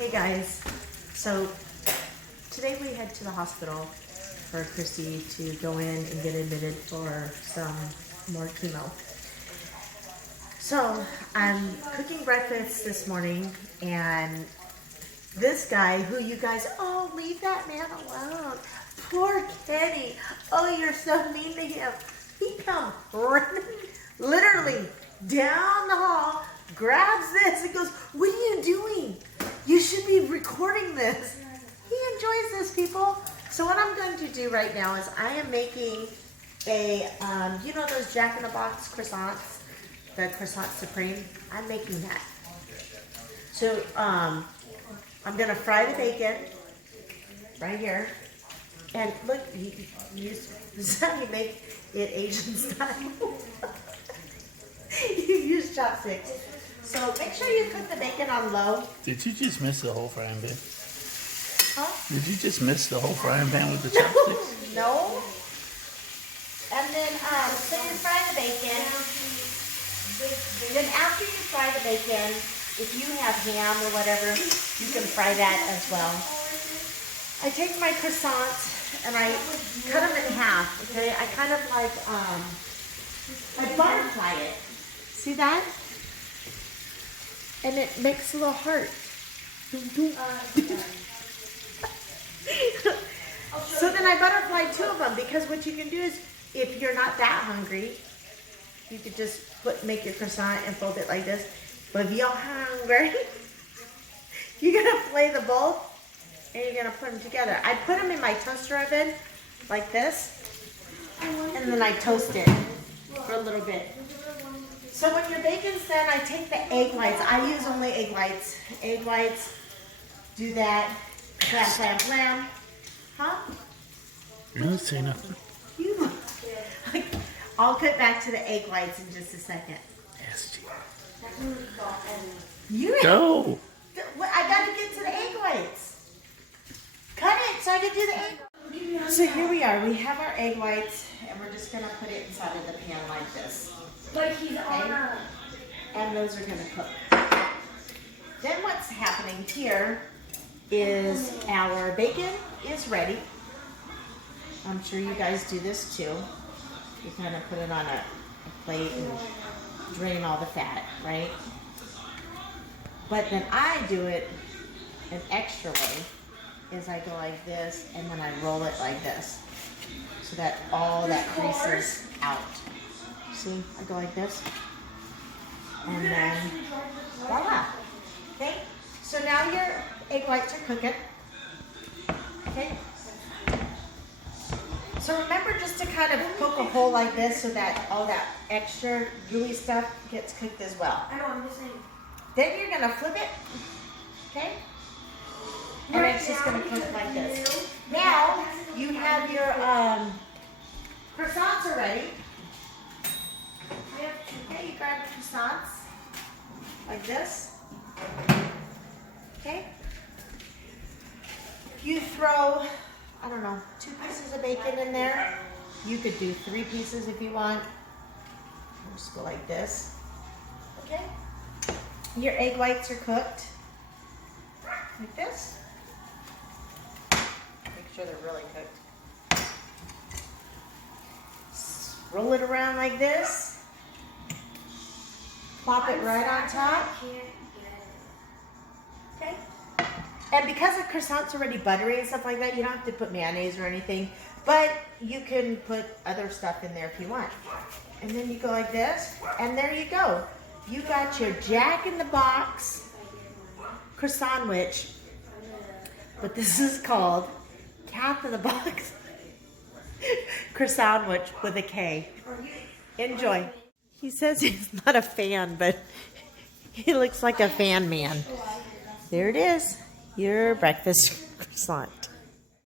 Hey guys, so today we head to the hospital for Christy to go in and get admitted for some more chemo. So I'm cooking breakfast this morning, and this guy who you guys, oh, leave that man alone. Poor Kenny. Oh, you're so mean to him. He comes running literally down the hall, grabs this and goes, what are you doing? You should be recording this. He enjoys this, people. So what I'm going to do right now is I am making a, you know those Jack in the Box croissants? The croissant supreme? I'm making that. So I'm going to fry the bacon right here. And look, this is how you make it Asian style. You use chopsticks. So make sure you cook the bacon on low. Did you just miss the whole frying pan? Huh? Did you just miss the whole frying pan with the chopsticks? No. And then, so you fry the bacon. Then after you fry the bacon, if you have ham or whatever, you can fry that as well. I take my croissants and I cut them in half, okay? I kind of like, I butterfly it. See that? And it makes a little heart. So then I butterfly two of them, because what you can do is, if you're not that hungry, you could just make your croissant and fold it like this. But if you're hungry, you're gonna play the both and you're gonna put them together. I put them in my toaster oven like this, and then I toast it for a little bit. So when your bacon's done, I take the egg whites. I use only egg whites. Egg whites, do that. Blam, blam, blam. Huh? You didn't say nothing. I'll get back to the egg whites in just a second. Yes, You go. I gotta get to the egg whites. Cut it so I can do the egg. So here we are. We have our egg whites, and we're just gonna put it inside of the pan like this. But he's on a... And those are gonna cook. Then what's happening here is our bacon is ready. I'm sure you guys do this too. You kind of put it on a plate and drain all the fat, right? But then I do it an extra way, is I go like this, and then I roll it like this, so that all that grease is out. See, I go like this, and then voila. Okay, so now your egg whites are cooking. Okay. So remember just to kind of poke a hole like this so that all that extra gooey stuff gets cooked as well. I don't understand. Then you're gonna flip it, okay? And it's just gonna cook like this. Now you have your croissants already. Okay, you grab the croissants like this. Okay. You throw, I don't know, 2 pieces of bacon in there. You could do 3 pieces if you want. Just go like this. Okay. Your egg whites are cooked. Like this. Make sure they're really cooked. Roll it around like this. Plop it right on top. Okay. And because the croissant's already buttery and stuff like that, you don't have to put mayonnaise or anything, but you can put other stuff in there if you want. And then you go like this, and there you go. You got your Jack in the Box croissant sandwich, but this is called Cat in the Box croissant sandwich with a K. Enjoy. He says he's not a fan, but he looks like a fan man. There it is. Your breakfast croissant.